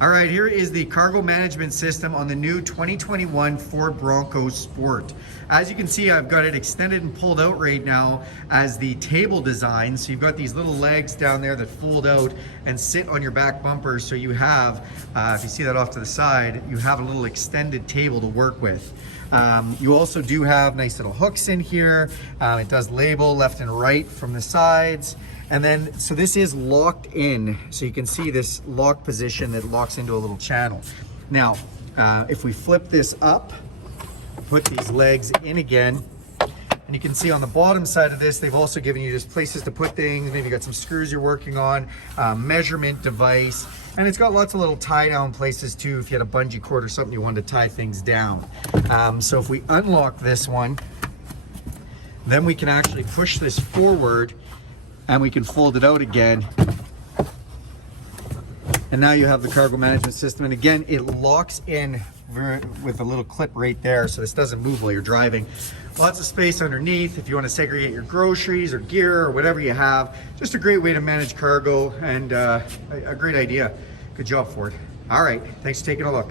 All right, here is the cargo management system on the new 2021 Ford Bronco Sport. As you can see, I've got it extended and pulled out right now as the table design. So you've got these little legs down there that fold out and sit on your back bumper. So you have, if you see that off to the side, you have a little extended table to work with. You also do have nice little hooks in here. It does label left and right from the sides. And then, so this is locked in. So you can see this lock position that locks into a little channel. Now, if we flip this up, put these legs in again, and you can see on the bottom side of this, they've also given you just places to put things. Maybe you got some screws you're working on, measurement device, and it's got lots of little tie down places too if you had a bungee cord or something you wanted to tie things down. So if we unlock this one, then we can actually push this forward and we can fold it out again. And now you have the cargo management system. And again, it locks in with a little clip right there, so this doesn't move while you're driving. Lots of space underneath if you want to segregate your groceries or gear or whatever you have. Just a great way to manage cargo, and a great idea. Good job, Ford. All right, thanks for taking a look.